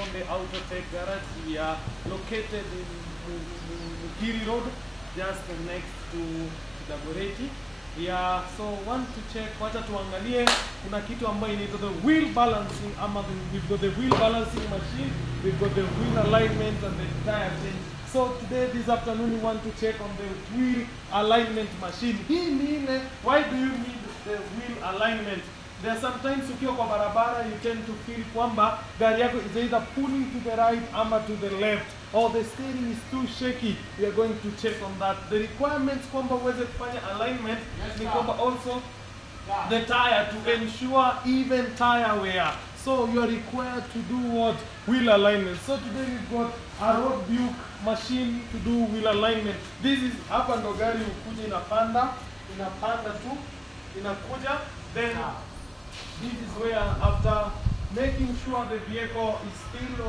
upon the Autotech garage. We are located in Mukiri Road, just next to Dagoretti. Yeah, so want to check, wacha tuangalie kuna kitu ambayo inaitwa the wheel balancing ama we've got the wheel balancing machine, we've got the wheel alignment and the tire change. So today, this afternoon, we want to check on the wheel alignment machine. Hii ni ile, why do you need the wheel alignment? There are sometimes ukiwa kwa barabara, you tend to feel kwamba gari yako is either pulling to the right ama to the left, or the steering is too shaky. We are going to check on that. The requirements kwamba uweze kufanya alignment ni kwamba also the tire to ensure even tire wear. So you are required to do what? Wheel alignment. So today we've got a road buick machine to do wheel alignment. This is hapa ndo gari ukuja inapanda tu, inakuja, then this is where after making sure the vehicle is still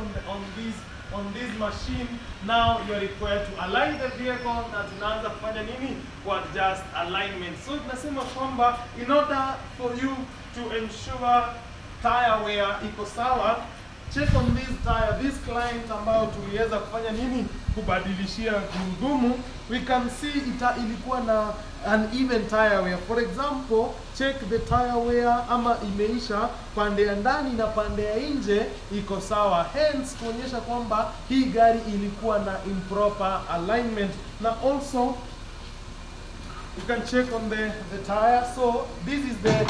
on this machine, now you are required to align the vehicle na tunaanza kufanya nini? Kwa just alignment. So tunasema kwamba in order for you to ensure tire wear iko sawa, check on this tire. This client ambao tuliweza kufanya nini? Kubadilishia gurudumu, we can see ilikuwa na an even tire wear. For example, check the tire wear ama imeisha pande ya ndani na pande ya nje iko sawa. Hence kuonyesha kwamba hii gari ilikuwa na improper alignment. Na also you can check on the tire. So this is the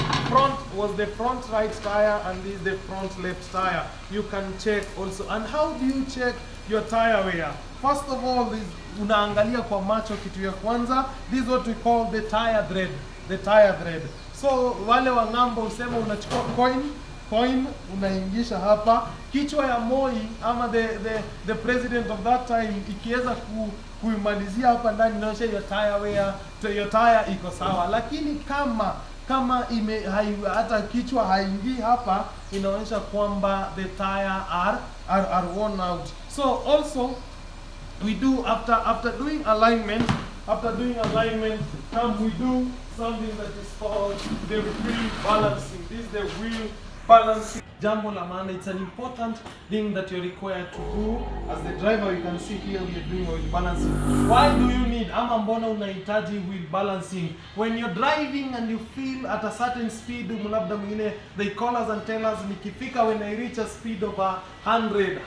front right tire and this is the front left tire. You can check also. And how do you check your tire wear? First of all, this unaangalia kwa macho kitu ya kwanza. This is what we call the tire thread. The tire thread. So wale wa ng'ambo usema unachukua coin unaingisha hapa, kichwa ya Moi ama the president of that time ikiweza kuimalizia hapa ndani inaonyesha your tire wear, your tire iko sawa. Lakini kama hata kichwa haingii hapa, inaonyesha kwamba the tire are worn out. So also we do after doing alignment, we do something that is called the wheel balancing. This is the wheel balancing. Jambo la maana, it's an important thing that you're required to do. As the driver, you can see here we are doing wheel balancing. Why do you need ama mbona unahitaji wheel balancing? When you're driving and you feel at a certain speed, labda mwingine they call us and tell us, nikifika when I reach a speed of 100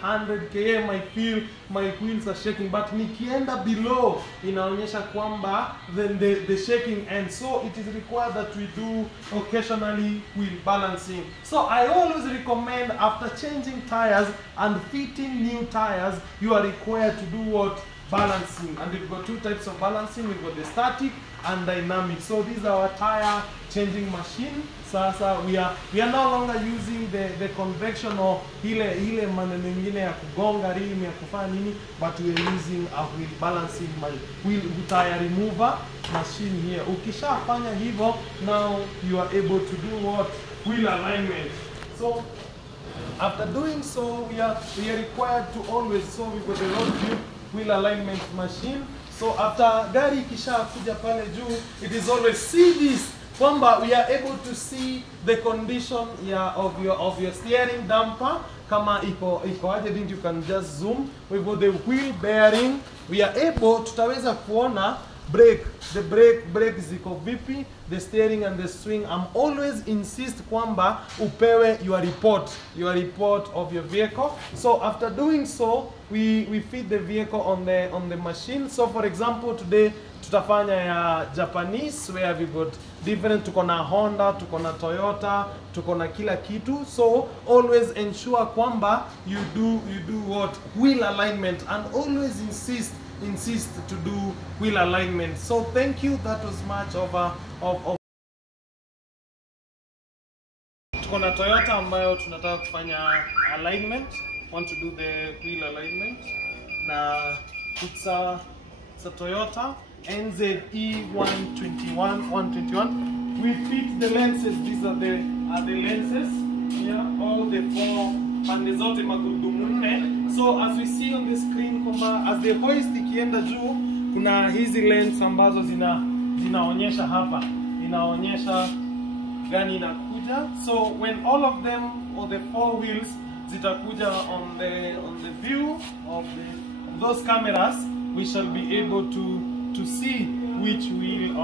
km, I feel my wheels are shaking. But nikienda below, inaonyesha kwamba then the shaking ends. So it is required that we do occasionally wheel balancing. So I always recommend after changing tires and fitting new tires, you are required to do what? Balancing. And we've got two types of balancing. We've got the static and dynamic. So these are our tire changing machine. Sasa we are no longer using the convection or ile maneno mengine ya kugonga rim ya kufanya nini, but we are using a wheel balancing wheel tire remover machine here. Ukishafanya hivyo, now you are able to do what? Wheel alignment. So after doing so, we are required to always, so we've got the road wheel alignment machine. So after gari kisha kuja pale juu, it is always see this kwamba we are able to see the condition of your steering damper. Kama iko aje, then you can just zoom. We've got the wheel bearing. We are able, tutaweza kuona the brake ziko vipi, the steering and the swing. I'm always insist kwamba upewe your report of your vehicle. So after doing so, we fit the vehicle on the machine. So for example, today tutafanya ya Japanese, where we got different, tuko na Honda, tuko na Toyota, tuko na kila kitu. So always ensure kwamba you do what? Wheel alignment, and always insist to do wheel alignment. So thank you. That was much of tuko na Toyota ambayo tunataka kufanya alignment, want to do the wheel alignment. Na it's a Toyota NZE 121. We fit the lenses. These are the lenses here, all the four pande zote magurudumu nne. So as we see on the screen kwamba as the hoist ikienda juu, kuna hizi lens ambazo zinaonyesha hapa, inaonyesha gani inakuja. So when all of them, or the four wheels, zitakuja on the view of those cameras. We shall be able to see which wheel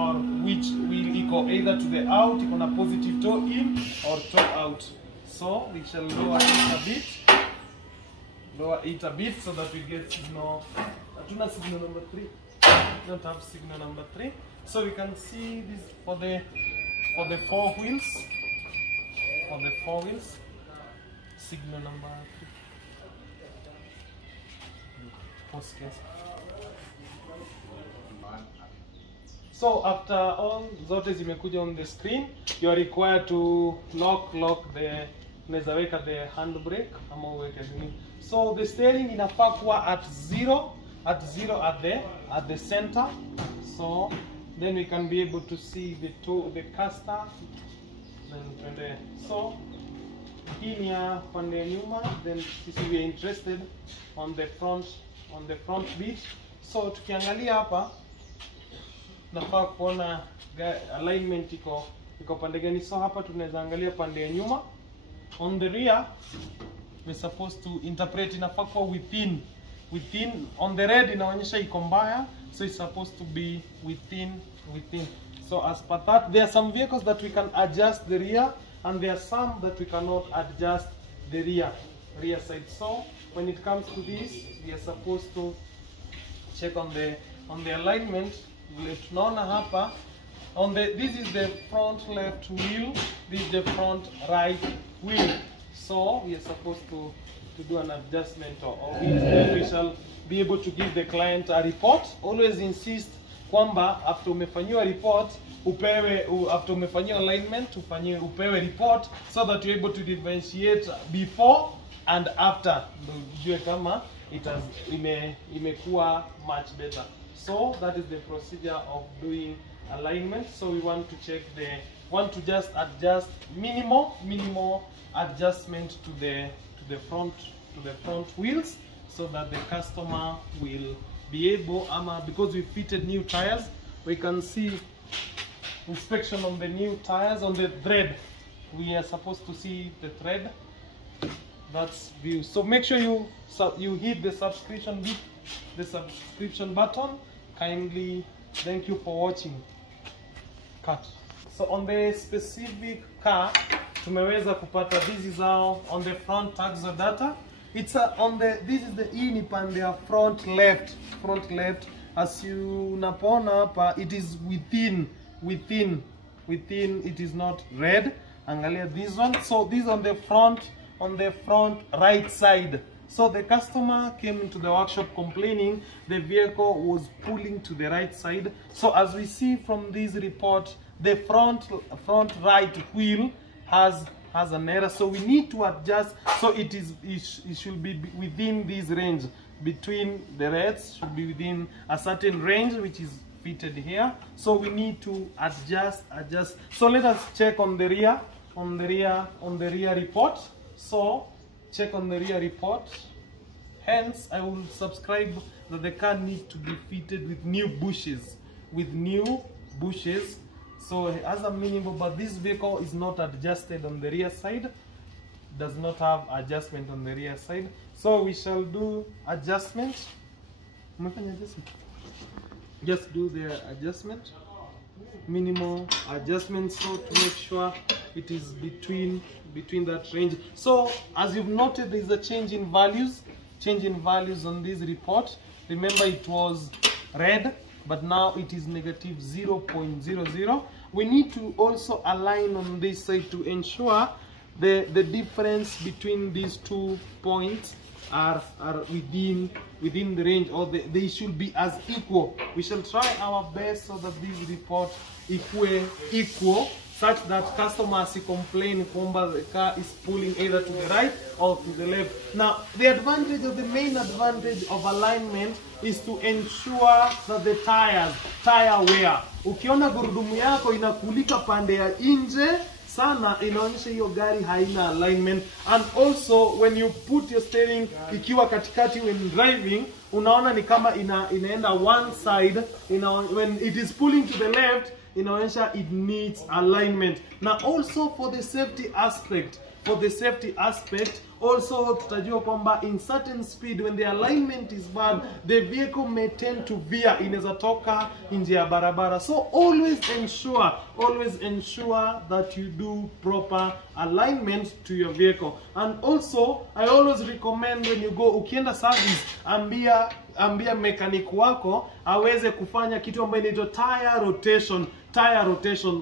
iko either to the out, iko na positive toe in or toe out. So we shall lower it a bit so that we get signal. Hatuna signal number 3. We don't have signal number 3. So we can see this for the 4 wheels. For the 4 wheels, signal number 3. Post case. So after all zote zimekuja on the screen, you are required to lock the unaweza weka the handbrake ama uweke nini. So the steering inafaa kuwa at zero at the center. So then we can be able to see the caster. Then so hii ni ya pande ya nyuma, then sisi we are interested on the front bit. So tukiangalia hapa nafaa kuona alignment iko pande gani. So hapa tunaweza angalia pande ya nyuma. On the rear we're supposed to interpret inafaa kuwa within. On the red inaonyesha iko mbaya, so it's supposed to be within. So as per that, there are some vehicles that we can adjust the rear, and there are some that we cannot adjust the rear side. So when it comes to this, we are supposed to check on the alignment. Tunaona hapa this is the front left wheel, this is the front right wheel. So we are supposed to do an adjustment of it. Then we shall be able to give the client a report. Always insist kwamba after umefanyiwa report after umefanyiwa alignment upewe report, so that you're able to differentiate before and after, ujue kama imekuwa much better. So that is the procedure of doing alignment. So we want to just adjust minimal adjustment to the front wheels, so that the customer will be able, because we fitted new tires, we can see inspection on the new tires. On the thread, we are supposed to see the thread. That's view. So make sure you hit the subscription button. Kindly, thank you for watching. Cut. So on the specific car, tumeweza kupata, this is on the front taxo data. It's this is the ini pande ya front left. As you napona hapa, it is within, it is not red. Angalia this one. So this on the front right side. So the customer came into the workshop complaining the vehicle was pulling to the right side. So as we see from this report, the front right wheel has an error. So we need to adjust. So it should be within this range. Between the reds should be within a certain range, which is fitted here. So we need to adjust. So let us check on the rear report. So check on the rear report. Hence, I will subscribe that the car needs to be fitted with new bushes. So as a minimum, but this vehicle is not adjusted on the rear side. Does not have adjustment on the rear side. So we shall do adjustment. Just do the adjustment. Minimal adjustment, so to make sure it is between that range. So as you've noted, there is a change in values on this report. Remember, it was red, but now it is negative 0.00. We need to also align on this side to ensure the difference between these 2 points are within the range, or they should be as equal. We shall try our best so that this report equal, such that customers complain kwamba the car is pulling either to the right or to the left. Now, the main advantage of alignment is to ensure that the tire wear. Ukiona gurudumu yako inakulika pande ya nje sana, inaonyesha hiyo gari haina alignment. And also when you put your steering ikiwa katikati when driving, unaona ni kama inaenda one side, when it is pulling to the left, inaonyesha it needs alignment. Now also for the safety aspect, for the safety aspect. Also tutajua kwamba in certain speed, when the alignment is bad, the vehicle may tend to veer, inaweza toka nje ya barabara. So always ensure that you do proper alignment to your vehicle. And also I always recommend when you go, ukienda service, ambia mechanic wako aweze kufanya kitu ambayo inaitwa tire rotation.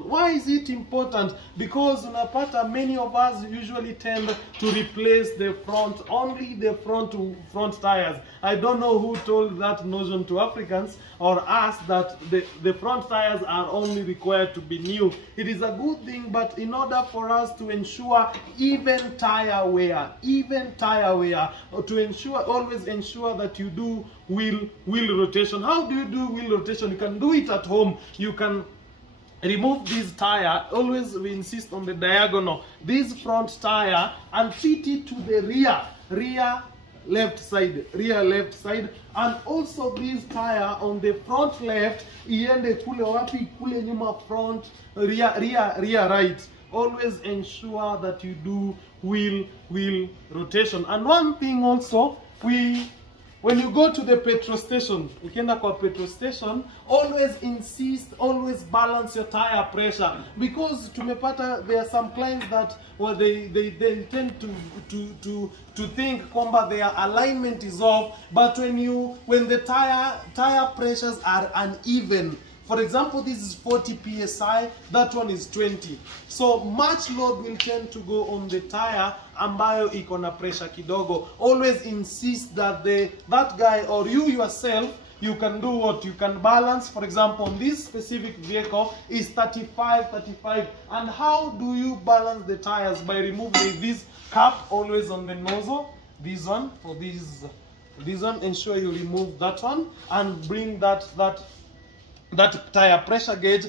Why is it important? Because unapata many of us usually tend to replace only the front tires. I don't know who told that notion to Africans or us that the front tires are only required to be new. It is a good thing, but in order for us to ensure even tire wear, always ensure that you do wheel rotation. How do you do wheel rotation? You can do it at home. You can remove this tire. Always we insist on the diagonal, this front tire, and fit it to the rear left side, and also this tire on the front left iende kule wapi, kule nyuma front, rear right. Always ensure that you do wheel rotation. And one thing also, when you go to the petrol station, ukienda kwa petrol station, always balance your tire pressure, because tumepata there are some clients that they tend to think kwamba their alignment is off, but when the tire pressures are uneven. For example, this is 40 psi, that one is 20. So much load will tend to go on the tire ambayo iko na pressure kidogo. Always insist that that guy or you yourself, you can do what? You can balance. For example, on this specific vehicle is 35. And how do you balance the tires? By removing this cap always on the nozzle. This one, for this one, ensure you remove that one and bring that tire pressure gauge.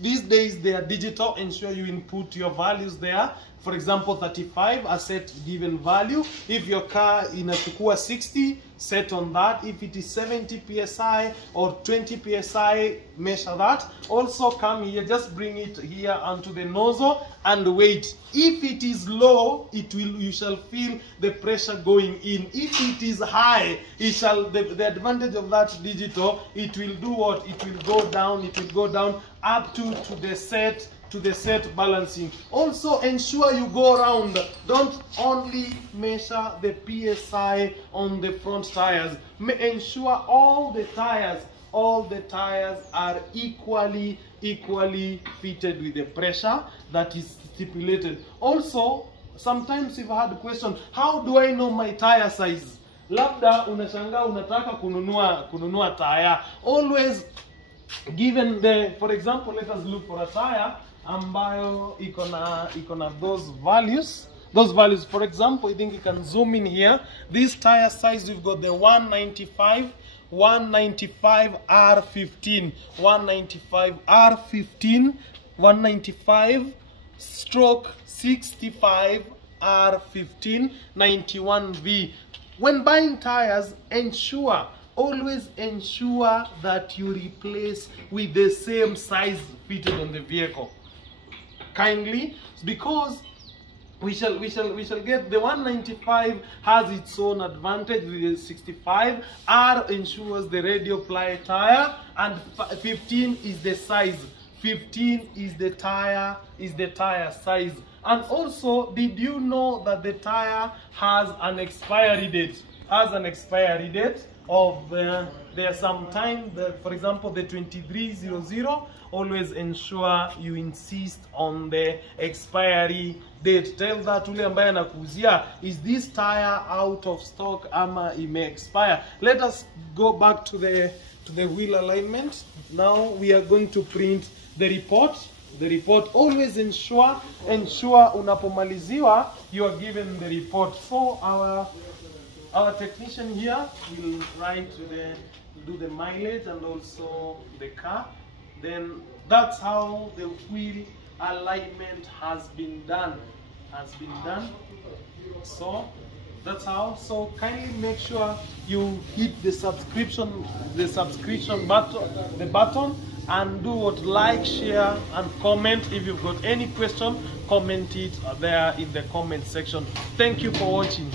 These days they are digital. Ensure you input your values there. For example, 35, a set given value. If your car inachukua 60, set on that. If it is 70 psi or 20 psi, measure that. Also come here, just bring it here onto the nozzle and wait. If it is low, you shall feel the pressure going in. If it is high, the advantage of that digital, it will do what? It will go down up to the set balancing. Also ensure you go around. Don't only measure the PSI on the front tires. Ensure all the tires are equally fitted with the pressure that is stipulated. Also, sometimes you've had a question, how do I know my tire size? Labda unashangaa unataka kununua tire. Always given for example, let us look for a tire ambayo iko na those values. For example, I think you can zoom in here. This tire size, we've got the 195 R15, 195 stroke 65 R15 91V. When buying tires, always ensure that you replace with the same size fitted on the vehicle. Kindly, because we shall get the 195 has its own advantage with the 65. R ensures the radial ply tire, and 15 is the size. 15 is the tire size. And also, did you know that the tire has an expiry date? Of there are some time, for example, the 2300. Always ensure you insist on the expiry date. Tell that ule ambaye anakuuzia, is this tire out of stock ama ime expire? Let us go back to the wheel alignment. Now we are going to print the report. Always ensure unapomaliziwa you are given the report. So our technician here will do the mileage and also the car. Then that's how the wheel alignment has been done. So that's how. So kindly make sure you hit the subscription button, and do what? Like, share, and comment. If you've got any question, comment it there in the comment section. Thank you for watching.